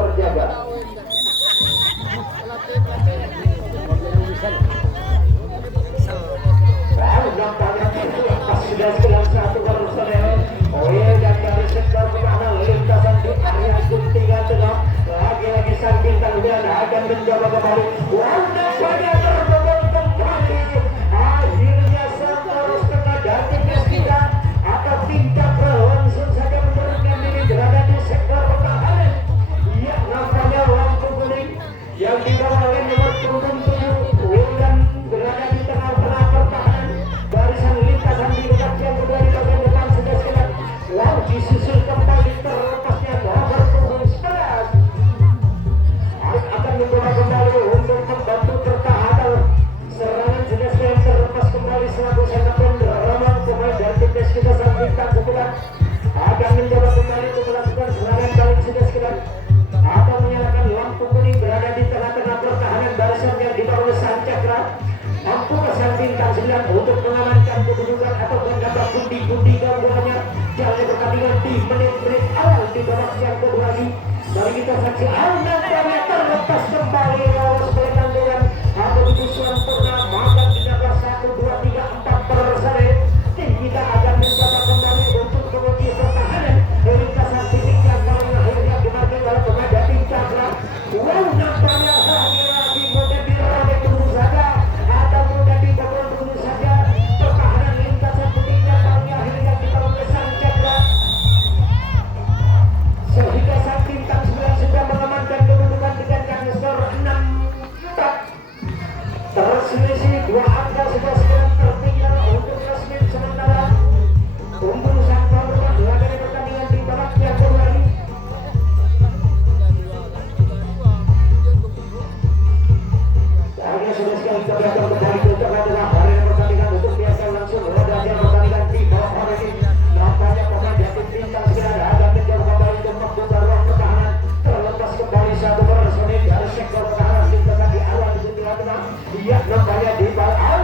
terjaga. Sudah sekitar satu personel. Oh iya, dan dari sektor pertahanan lintasan di area guntingan tengah lagi-lagi sang bintang dan akan mencoba kembali. Wow, nampaknya terbobol kembali. Akhirnya sang poros tengah dan timnas kita atau tim Cakra langsung saja menurunkan diri berada di sektor pertahanan. Ya, nampaknya lampu kuning yang dibawa oleh nomor punggung 7 Wildan berada di tengah-tengah pertahanan. Barisan lintasan di babak yang kedua di bagian depan sudah sekitar. Wow, disusul kembali terlepasnya nomor punggung 11. Akan mencoba kembali untuk membantu pertahanan. Serangan sudah sekitar terlepas kembali selaku senapun Rahman pemain dari timnas kita sang bintang sebelah. Akan mencoba kembali untuk melakukan serangan balik sudah sekitar. Atau menyalakan lampu kuning berada di tengah-tengah pertahanan barisan yang dibawa oleh sang Cakra. Mampu sang bintang 9 untuk mengamankan kedudukan atau menambah pundi-pundi gabungannya jalan pertandingan di menit-menit awal di babak yang kedua ini. Mari kita saksi nampaknya terlepas kembali lolos pertandingan atau begitu sempurna maka tindakan 1, 2, 3, 4 personel. Tim kita akan mencoba kembali untuk menguji pertahanan lintasan titik yang paling akhirnya dimakai oleh pemain tim Cakra. Wow, nampaknya lagi mudah dirobek dulu saja atau mudah dibobol dulu saja pertahanan lintasan titik yang paling akhirnya dibangun oleh sang Cakra. Sehingga sang bintang 9 sudah mengamankan kedudukan dengan skor 6-4. Terselisih 2 angka sudah sekarang tertinggal untuk klasmen sementara. Unggul sang tuan rumah dari pertandingan di babak yang kedua ini. Akhirnya sudah sekali kita belajar kembali ke tengah-tengah arena pertandingan untuk biasa langsung rodanya pertandingan di bawah hari ini. Nampaknya pemain dari bintang segera akan menjauh kembali untuk membuka ruang pertahanan. Terlepas kembali satu personil dari sektor pertahanan lintasan di awal di tengah-tengah. Iya, nampaknya di bawah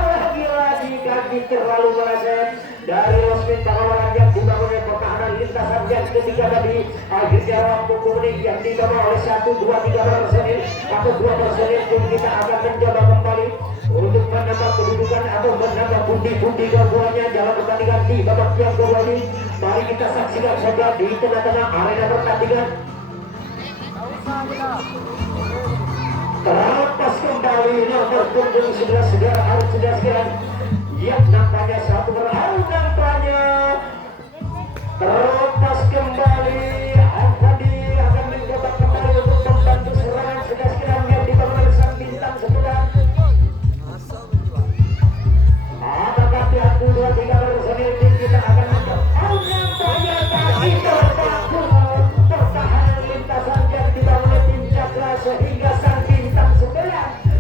lagi kaki terlalu meleset dari Losmin Pangawaran yang dibangun oleh pertahanan lintasan yang ketiga tadi. Akhirnya lampu kuning yang dibawa oleh 1, 2, 3 personil atau 2 personil tim kita akan mencoba kembali untuk menambah kedudukan atau menambah pundi-pundi gabungannya dalam pertandingan di babak yang kedua ini. Mari kita saksikan saja di tengah-tengah arena pertandingan. Terlepas kembali nomor punggung 11 harus sudah sekian. Ya, nampaknya satu berharu nampaknya terlepas kembali. Tadi akan mencoba kembali untuk membantu serangan sudah sekian yang dibangun oleh sang bintang 9. Apakah pihak 2, 3 personil tim kita akan mencoba? Nampaknya tadi terbangun pertahanan lintasan yang dibangun oleh tim Cakra sehingga sang bintang 9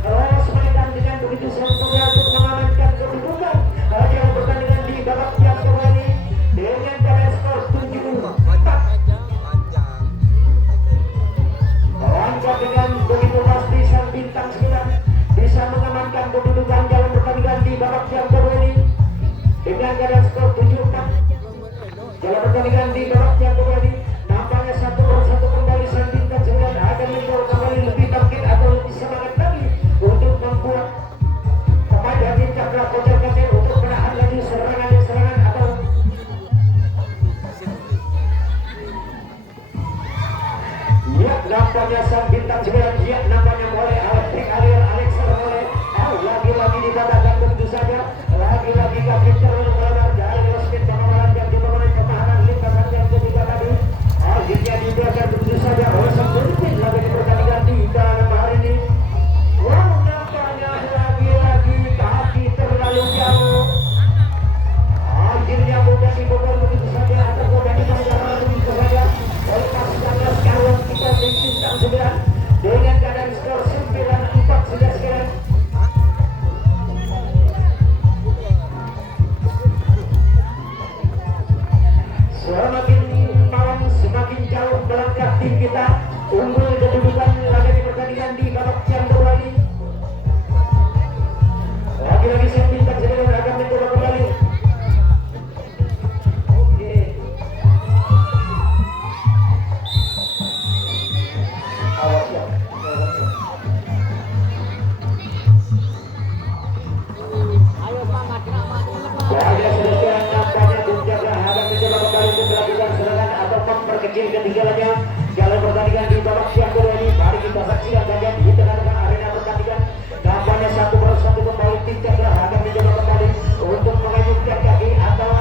lolos menang dengan begitu sempurna untuk mengamankan kedudukan dalam pertandingan di babak yang kedua ini dengan pada skor 7-4. Langkah dengan begitu pasti sang bintang 9 bisa mengamankan kedudukan dalam pertandingan di babak yang kedua ini dengan keadaan skor 7-4. Dalam pertandingan di babak yang kedua ini nampaknya 1-1 kembali sang bintang 9 akan mencoba kembali lebih bangkit atau lebih semangat lagi untuk membuat kepada tim Cakra kocar-kacir untuk menahan lagi serangan atau ya nampaknya sang bintang 9 ya nampaknya mulai Alexander mulai lagi-lagi dikatakan begitu saja lagi-lagi kaki terus melebar dari Losmin Pangawaran yang dibangun pertahanan lintasan yang ketiga tadi akhirnya dibiarkan begitu saja oleh sang pemimpin lagi di pertandingan di dalam hari ini. Wow, nampaknya lagi-lagi kaki terlalu jauh akhirnya mudah dibobol begitu saja atau mudah dibangun begitu saja oleh pasukan Laskar kita tim bintang 9 dengan keadaan skor 9-4 sudah sekarang. awas ya. Wahyu sedikit nampaknya Dunjaga akan mencoba kembali untuk melakukan serangan atau memperkecil ketinggalannya dalam pertandingan di babak siang kedua ini. Mari kita saksikan saja di tengah-tengah arena pertandingan. Nampaknya 1-1 kembali tim Cakra akan mencoba kembali untuk mengayunkan kaki atau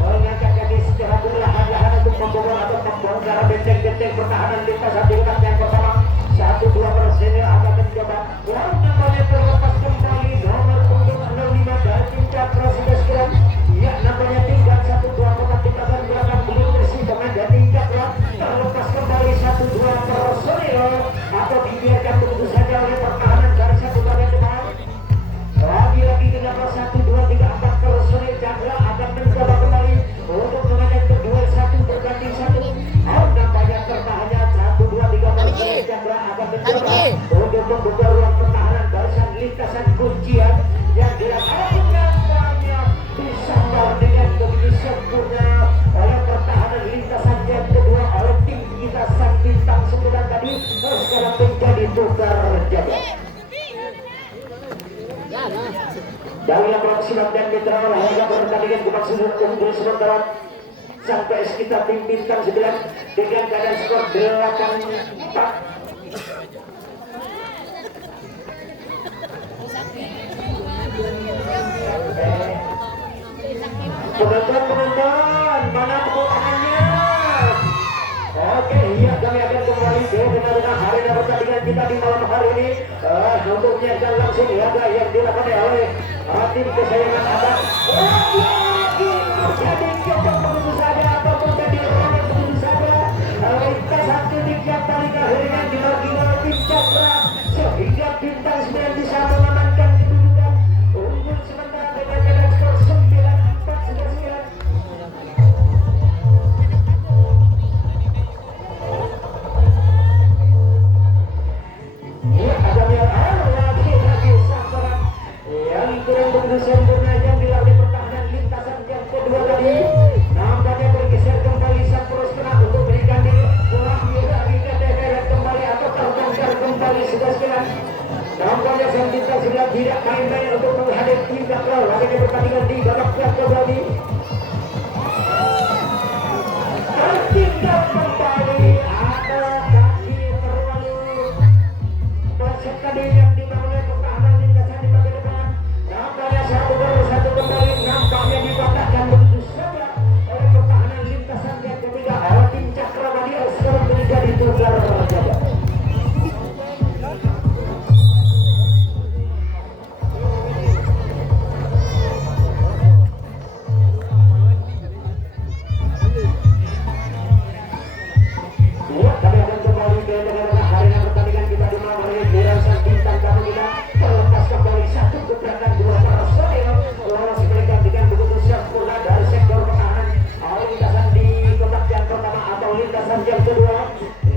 mengangkat kaki secara perlahan-lahan untuk membobol atau membongkar benteng-benteng pertahanan lintasan di utak yang pertama. 1-2 personil akan mencoba. Lalu nampaknya terlepas kembali nomor punggung 65 dari tim Cakra sudah sekian. Ya nampaknya tinggal 1-2 kotak di pagar belakang belum bersih pemain dari tim Cakra. Terlepas kembali 1-2 personil atau dibiarkan begitu saja oleh pertahanan dari satu bagian depan. Lagi-lagi kenapa 1-2-3-4 personil Cakra akan mencoba kembali untuk mengajak duel 1 berbanding 1. Nampaknya tertahannya 1-2-3 personil Cakra akan mencoba untuk membuka ruang pertahanan barisan lintasan kuncian yang dilakukan nampaknya disambar dengan begitu sempurna oleh pertahanan lintasan yang kedua oleh tim kita sang bintang sembilan tadi. Sekarang menjadi tukar jaga. Dalam proximat dan mitra olahraga pertandingan Gubak Sudut unggul sementara sampai sekitar tim bintang 9 dengan keadaan skor 8-4. Penonton, mana tepuk tangannya? Oke, iya kami akan kembali ke tengah-tengah arena pertandingan kita di malam hari ini. Untuk menyaksikan langsung laga yang dilakukan oleh tim kesayangan Abang. Jadi kita begitu saja ataupun jadi orang begitu saja. Lintasan titik yang paling akhirnya dibagi oleh tim Cakra sehingga bintang 9 bisa mengamankan kedudukan unggul sementara dengan keadaan skor 9-4 sudah siap. Ya, ada lagi sambaran yang kurang begitu sempurna yang dilalui pertahanan lintasan yang kedua tadi. Nampaknya bergeser kembali Sampurus kena untuk berikan diri. Wahyu lagi ke yang kembali atau terbongkar kembali sudah sekian. Nampaknya sang bintang sudah tidak main-main untuk menghadapi tim Cakra. Lagi pertandingan di babak kedua ini. Tertinggal kembali ada kaki terlalu sekali yang dibangun oleh pertahanan lintasan di bagian depan. Nampaknya 1-1 kembali nampaknya dipatahkan begitu saja oleh pertahanan lintasan yang ketiga oleh tim Cakra tadi. Sekarang menjadi tukar jaga. Ya, kami akan kembali ke tengah-tengah arena pertandingan kita di malam hari ini. Dirasa bintang tamu kita terlepas kembali 1 gebrakan 2 personil lolos mereka dengan begitu sempurna dari sektor pertahanan lintasan di kotak yang pertama atau lintasan yang kedua.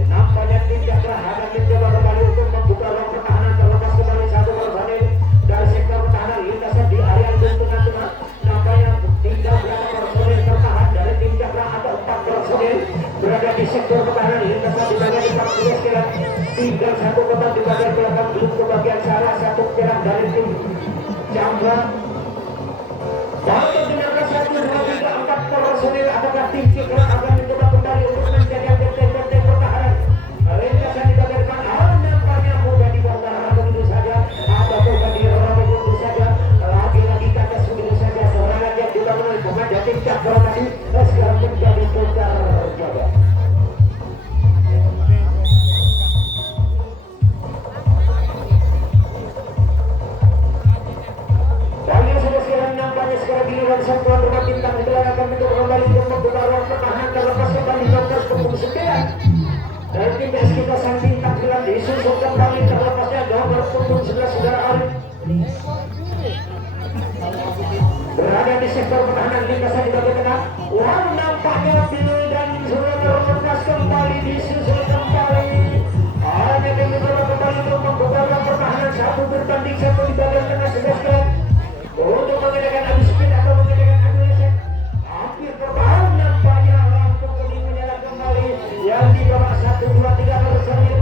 Nampaknya tim Cakra akan mencoba kembali untuk membuka ruang pertahanan terlepas kembali 1 personil dari sektor pertahanan lintasan di area tengah-tengah. Nampaknya tinggal berapa personil tertahan dari tim Cakra atau 4 personil berada di sektor pertahanan lintasan di bagian depan sudah sekian. Tinggal 1 kotak di bagian belakang belum ke bagian salah 1 penyerang dari tim Cakra. Untuk dengarkan 1, 2, 3, 4 personil apakah tim Cakra akan mencoba kembali untuk menjaga benteng-benteng pertahanan lintasan di bagian depan. Nampaknya mudah dibongkar begitu saja ataupun dirobek begitu saja. Lagi-lagi ke atas begitu saja serangan yang dibangun oleh pemain dari tim Cakra tadi. Sekarang menjadi tukar jaga. Kalian sudah sekarang nampaknya sekarang giliran satuan rumah bintang sebelah akan mencoba kembali untuk membuka ruang pertahanan terlepas kembali nomor punggung 9 dari tim PS kita sang bintang 9 disusul kembali terlepasnya nomor punggung 11 saudara Arif berada di sektor pertahanan lintasan di bagian tengah. Wah, nampaknya Bill dan sudah terlepas kembali disusul kembali. Arif yang mencoba kembali untuk membuka ruang pertahanan 1 berbanding 1 di bagian tengah sudah sekarang. Untuk mengadakan adu speed atau mengadakan adu reset hampir pertahanan nampaknya lampu kuning menyala kembali yang di bawah 1, 2, 3 personil.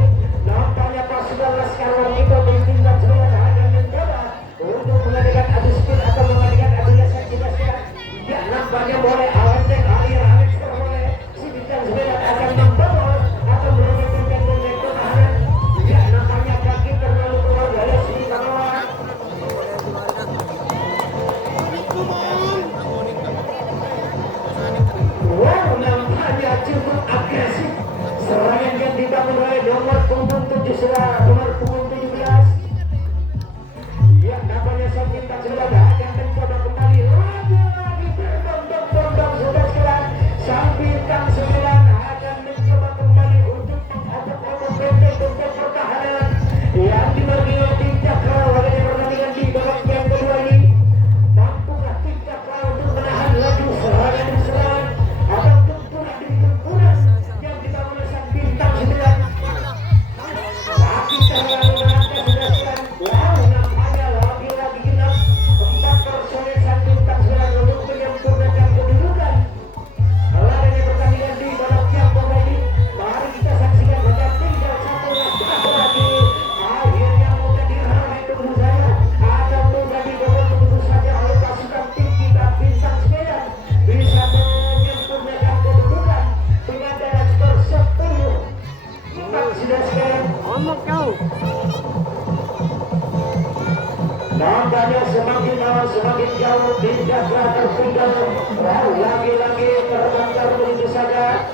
punggung 7 suara nomor punggung 17. Ya namanya sang bintang 9 akan mencoba kembali lagi berbondong-bondong sudah sekarang sang bintang 9 akan mencoba kembali untuk mengobok-obok benteng pertahanan yang dibagi oleh tim Cakra. Wajahnya pertandingan di babak yang kedua ini, mampukah tim Cakra untuk menahan laju serangan demi serangan atau gempuran demi gempuran yang dibangun oleh sang bintang 9. Lagi terlalu berangkat sudah sekarang. Wow, nampaknya lagi-lagi genap 4 personel sang bintang 9 untuk menyempurnakan kedudukan. Ladanya pertandingan di babak yang kedua ini, mari kita saksikan saja. Tinggal satu langkah lagi. Akhirnya mudah dirahai tunggu saja atau mudah dibobol begitu saja oleh pasukan tim kita bintang 9 bisa menyempurnakan kedudukan dengan jarak skor 10-4 sudah sekarang. Nampaknya semakin lama semakin jauh tim Cakra tertinggal. Lagi-lagi terbakar begitu saja.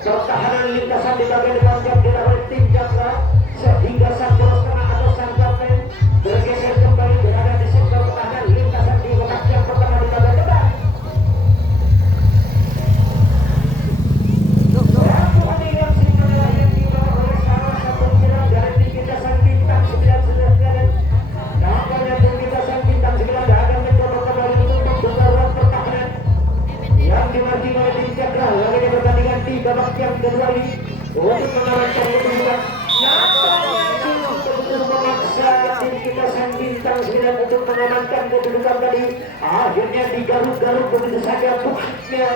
Pertahanan lintasan di bagian depan yang dilakukan tim Cakra sehingga sang poros tengah atau sang kapten bergeser kembali berada di sektor pertahanan lintasan di babak yang pertama di bagian depan. Pertandingan singkat yang dibawa oleh salah satu penyerang dari tim kita sang bintang 9 sudah sekalian. Nampaknya tim kita sang bintang 9 akan mencoba kembali untuk membuka ruang pertahanan yang dimiliki oleh tim Cakra. Lagi pertandingan di babak yang kedua ini untuk mengamankan kedudukan. Nampaknya cukup betul memaksa tim kita sang bintang 9 untuk mengamankan kedudukan tadi. Akhirnya digaruk-garuk begitu saja pushnya.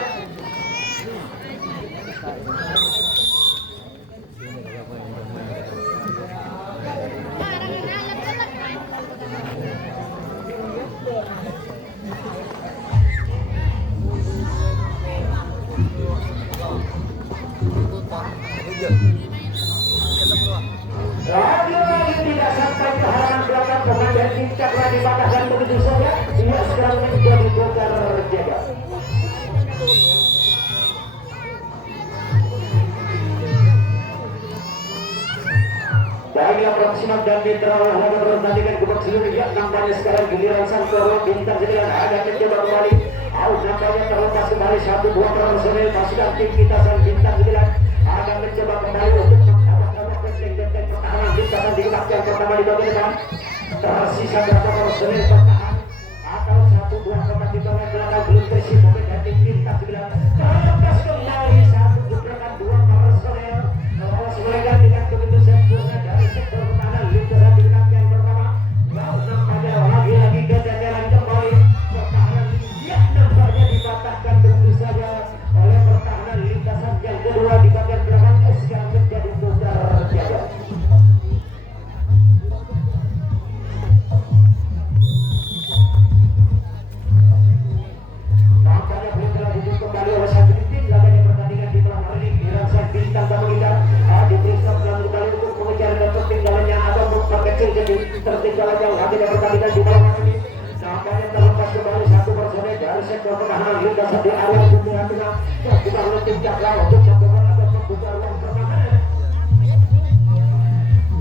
Lagi-lagi tidak sampai ke halaman belakang pemain tim Cakra dipatahkan begitu saja. Ia sekarang menjadi bongkar jaga. Baiklah Proksimak dan Mitra olahraga pertandingan gebak seluruh ya. Nampaknya sekarang giliran sang Toro bintang 9 ada mencoba kembali. Nampaknya terlepas kembali 1-2 personel pasukan tim kita sang bintang 9 akan mencoba kembali untuk menghabak-habak benteng pertahanan lintasan di babak yang pertama di bagian depan. Tersisa berapa personel pertahanan atau 1-2 tempat di bagian belakang belum terisi pemain dari tim bintang 9. Terlepas kembali 1 gebrakan 2 personel lolos mereka dengan begitu sempurna dari sektor pertahanan lintasan di babak yang pertama. Nampaknya lagi-lagi kejadian kembali pertahanan ya nampaknya dipatahkan begitu saja oleh pertahanan lintasan yang kedua di bagian belakang sekarang menjadi bongkar jaga. Nampaknya belum dilanjutkan kembali oleh sang tim laganya pertandingan di malam hari ini. Dirasa bintang tamu kita diperiksa melalui kembali untuk mengejar ketertinggalannya atau memperkecil jadi tertinggalannya laganya pertandingan di malam hari ini. Nampaknya terlepas kembali 1 personel dari sektor pertahanan lintasan di area bundaran tengah yang kita oleh tim Cakra untuk membuka atau membuka ruang pertahanan.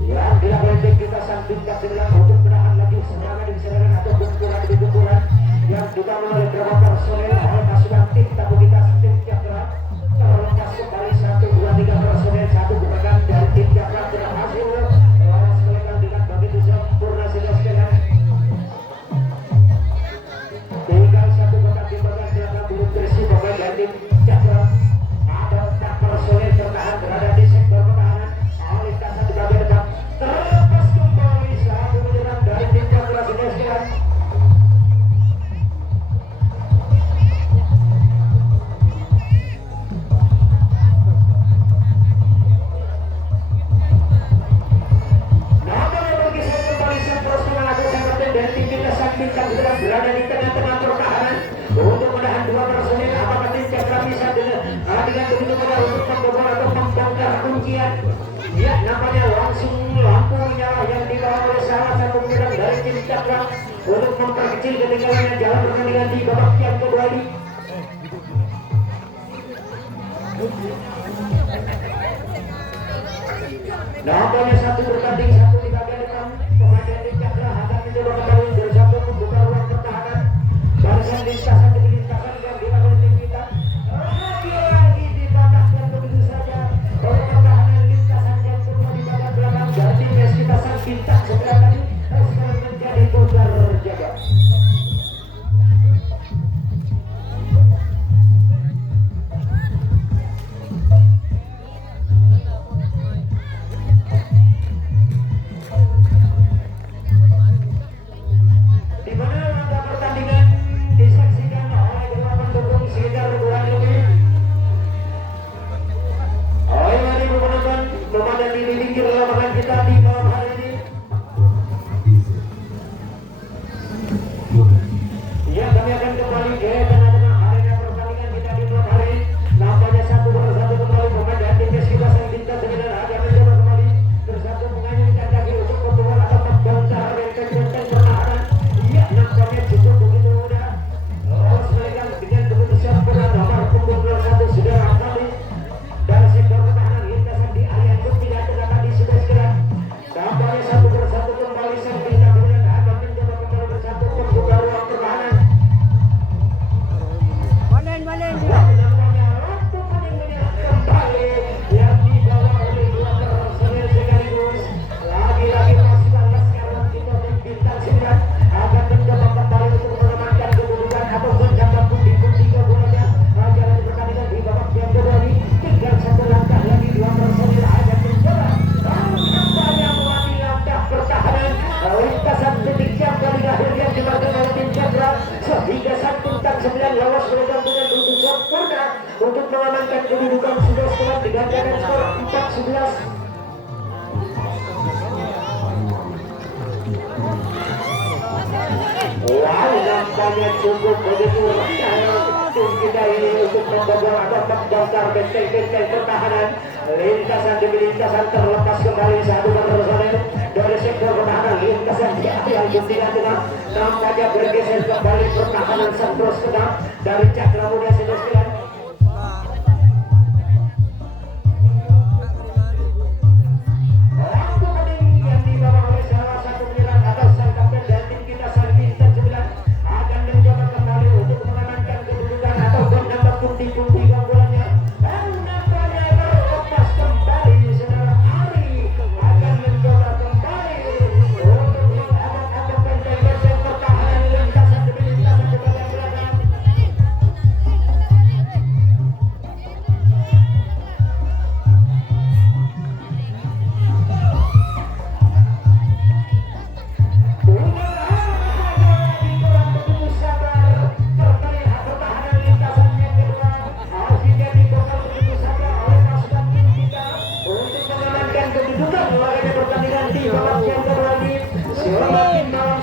Yang dilakukan tim kita sang bintang 9 untuk menahan lagi serangan demi serangan atau gempuran demi gempuran yang dibangun oleh beberapa personel oleh pasukan tim tamu kita tim Cakra. Terlepas kembali 1-2-3 personel 1 gerakan dari tim Cakra berhasil lolos mereka dengan begitu sempurna sudah sekalian. Tinggal 1 kotak di bagian belakang belum terisi pemain dari tim Cakra. Ada 4 personel pertahanan berada di sektor pertahanan lintasan di bagian depan. Terlepas kembali 1 menyerang dari tim Cakra sudah sekalian. Nampaknya bergeser kembali sang poros tengah atau sang kapten dari tim kita sang bintang 9 berada di tengah-tengah pertahanan untuk menahan 2 personel. Apakah tim Cakra bisa dengan begitu mudah untuk membobol atau membongkar kuncian? Ya, nampaknya langsung lampu menyala yang dibawa oleh salah satu penyerang dari tim Cakra untuk memperkecil ketinggalan jalan pertandingan di babak yang kedua ini. Nampaknya satu bertanding satu di bagian depan. Pemain dari Cakra akan mencoba kembali bersatu membuka ruang pertahanan. Barisan lintasan demi lintasan yang dilakukan tim kita. Lagi dipatahkan begitu saja oleh pertahanan lintasan yang semua di bagian belakang. Jadi mes kita sang bintang sebelah tadi sekarang menjadi bongkar jaga. Untuk mengamankan kedudukan sudah setelah digandakan skor 4-11. Wow, nampaknya cukup begitu rendah tim kita ini untuk membobol atau membongkar benteng-benteng pertahanan. Lintasan demi lintasan terlepas kembali satu personel dari sektor pertahanan. Lintasan yang guntingan tengah nampaknya bergeser kembali pertahanan Santros Kedap dari Cakra Muda Sinosilan.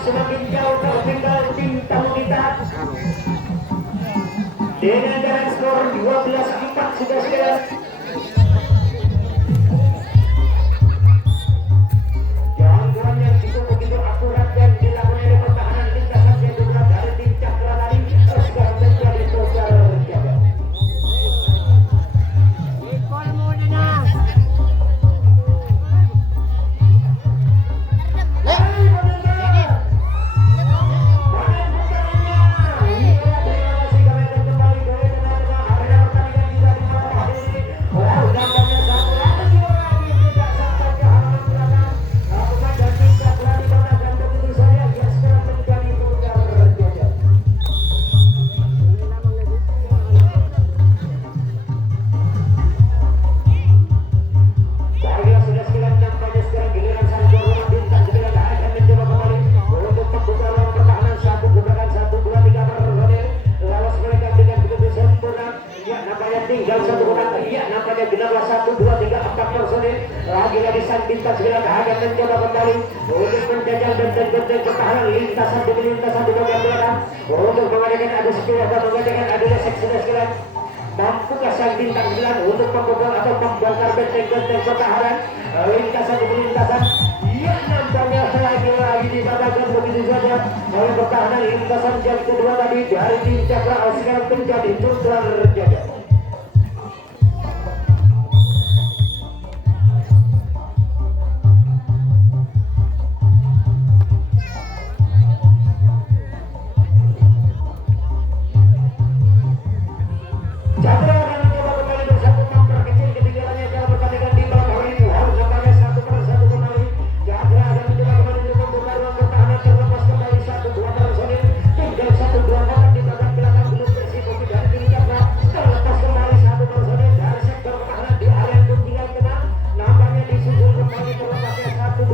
Semakin jauh tertinggal tim tamu kita dengan jarak skor 12-4 sudah sekian. Gangguan yang begitu akurat dan dilakukan oleh pertahanan lintasan yang juga dari tim Cakra tadi sekarang menjadi bongkar jaga. Tinggal satu kotak, iya nampaknya genaplah 1, 2, 3, 4 personil. Lagi-lagi sang bintang sembilan akan mencoba kembali untuk menjajal benteng-benteng pertahanan lintasan demi lintasan di bagian belakang untuk mengadakan adu skill atau mengadakan adu seksi sekalian. Mampukah sang bintang 9 untuk membobol atau membongkar benteng-benteng pertahanan lintasan demi lintasan? Iya nampaknya lagi-lagi dibatalkan begitu saja oleh pertahanan lintasan jam kedua tadi dari tim Cakra sekarang menjadi bongkar jaga.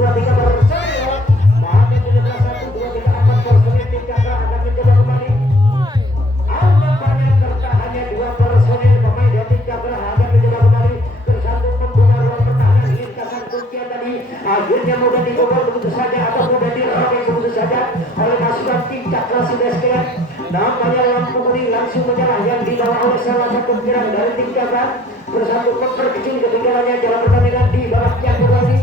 2 3 personil. Maka 1 2 3 4 personil tim Cakra akan mencoba kembali. Nampaknya tertahannya 2 personil pemain dari tim Cakra akan mencoba kembali bersatu membuka ruang pertahanan lintasan kuncian tadi. Akhirnya mudah dibobol begitu saja atau mudah dirobek begitu saja oleh pasukan tim Cakra sudah sekalian. Nampaknya lampu kuning langsung menyala yang dibawa oleh salah satu penyerang dari tim Cakra bersatu memperkecil ketinggalannya dalam pertandingan di babak yang kedua ini.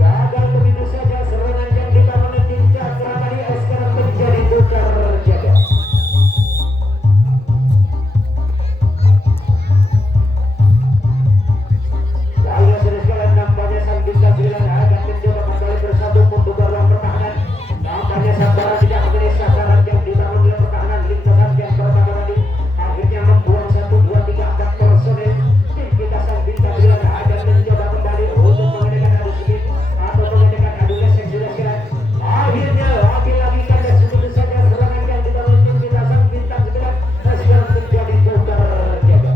Gagal begitu saja serangan yang dibangun oleh tim Cakra tadi sekarang menjadi tukar jaga. Lalu sudah sekalian nampaknya sang bintang 9 akan mencoba kembali bersatu membuka ruang pertahanan. Nampaknya Sabara tidak menjadi sasaran yang dibangun oleh pertahanan lintasan yang pertama tadi. Akhirnya membuang 1 2 3 4 personil. Tim kita sang bintang 9 akan mencoba kembali untuk mengadakan adu sengit atau mengadakan adu lesek sudah sekalian. Akhirnya lagi-lagi kandas begitu saja serangan yang dibangun tim kita sang bintang 9 sekarang menjadi tukar jaga.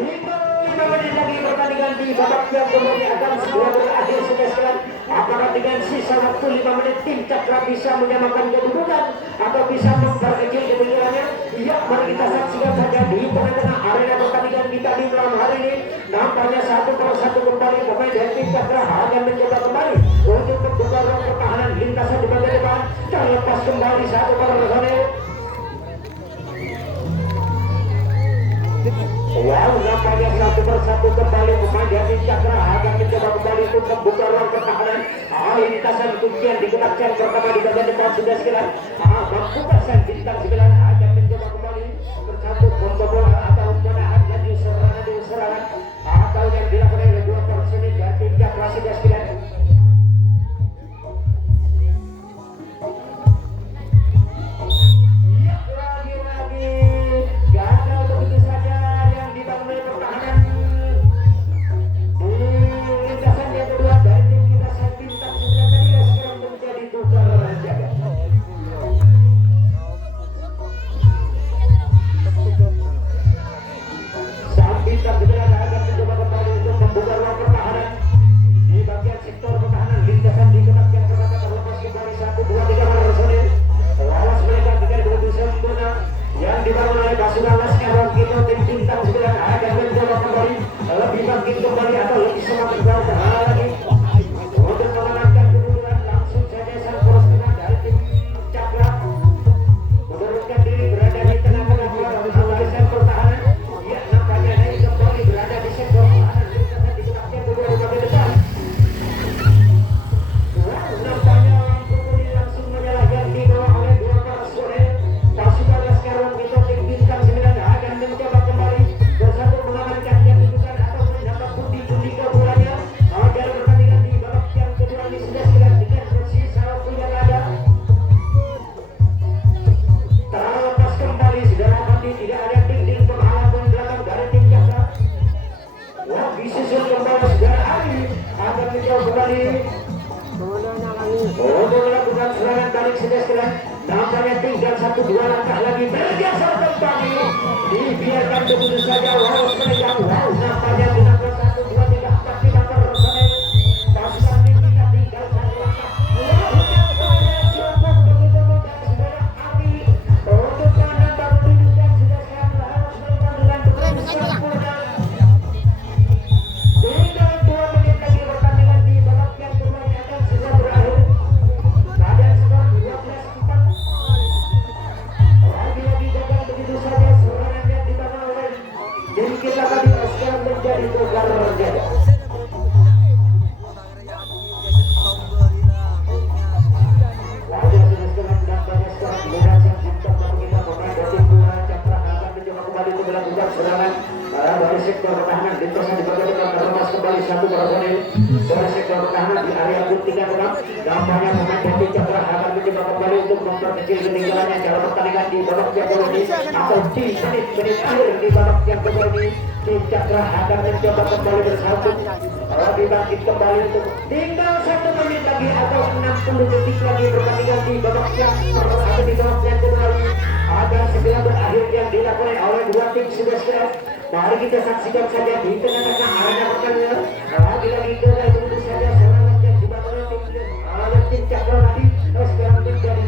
5 menit lagi pertandingan di babak yang kemudian akan segera berakhir sekarang. Apakah dengan sisa waktu 5 menit tim Cakra bisa menyamakan kedudukan atau bisa memperkecil ketinggalannya? Ya, mari kita saksikan saja di tengah-tengah arena pertandingan kita di malam hari ini. Nampaknya 1 per 1 kembali pemain dari tim Cakra akan mencoba kembali untuk membuka ruang pertahanan lintasan di bagian depan. Terlepas kembali 1 personil. Wow, nampaknya 1 per 1 kembali pemain dari Cakra akan mencoba kembali untuk membuka ruang pertahanan. Lintasan kuncian digunakan pertama di bagian depan sudah sekalian. Membuka sang bintang 9 akan mencoba kembali bersatu membobol atau menahan laju serangan atau yang dilakukan oleh 2 personil dari tim Cakra sudah sekalian. Lagi-lagi gagal begitu saja yang dibangun oleh pertahanan di lintasan yang kedua dari tim kita sang bintang 9 tadi sekarang menjadi tukar jaga. Sang bintang 9 akan mencoba kembali untuk membuka ruang pertahanan di bagian sektor pertahanan lintasan di ketak yang pertama terlepas kembali 1 2 3 personil. Lawas mereka dengan begitu sempurna yang dibangun oleh pasukan Laskar Wakito tim bintang 9 akan mencoba kembali lebih bangkit kembali atau lebih semangat lagi untuk mengalahkan kedudukan. Langsung saja sang poros tengah dari tim Cakra menurunkan diri berada di tengah-tengah barisan pertahanan. Ya, nampaknya naik kembali berada di sektor pertahanan lintasan di ketak yang kedua di bagian depan. Nampaknya lampu kuning langsung menyala yang dibawa oleh 2 personil pasukan Laskar Wakito tim bintang 9 akan mencoba kembali bersatu mengamankan kedudukan atau mendapat pundi-pundi keunggulannya agar pertandingan di babak yang kedua ini sudah segera dengan bersisa waktu yang ada. Terlepas kembali sudah mati, tidak ada dinding penghalang pun belakang dari tim Cakra. Wah, disusul kembali sudah Ali akan mencoba kembali untuk melakukan serangan balik sudah sekalian. Nampaknya tinggal 1 2 langkah lagi bergeser kembali dibiarkan begitu saja. Wow, sepanjang wow, nampaknya dilakukan 1 2 3 4 5 personil pasukan tim kita tinggal 1 langkah. Wow, nampaknya cukup begitu mudah sebenarnya api untuk menambah kedudukan sudah sekalian. Harus melakukan dengan begitu sempurna. Tinggal 2 menit lagi pertandingan di babak yang kedua ini akan segera berakhir. Keadaan skor 12-4. Lagi-lagi gagal begitu saja serangan yang dibangun oleh tim kita tadi sekarang menjadi tukar jaga. Lalu sudah sekarang nampaknya sekarang dengan sang bintang kita pemain dari tim Cakra akan mencoba kembali untuk melakukan serangan dari sektor pertahanan lintasan di bagian depan terlepas kembali 1 personil dari sektor pertahanan di area putih yang menang. Nampaknya pemain dari Cakra akan mencoba kembali untuk memperkecil ketinggalannya dalam pertandingan di babak yang kedua ini atau di menit-menit akhir di babak yang kedua ini. Tim Cakra akan mencoba kembali bersatu dibangkit kembali untuk tinggal 1 menit lagi atau 60 detik lagi pertandingan di babak yang atau di babak yang kedua agar segera berakhir yang dilakukan oleh dua tim sudah siap. Mari kita saksikan saja di tengah-tengah arena pertandingan. Lagi-lagi kita tunggu saja serangan yang dibangun oleh tim Cakra tadi. Sekarang tim dari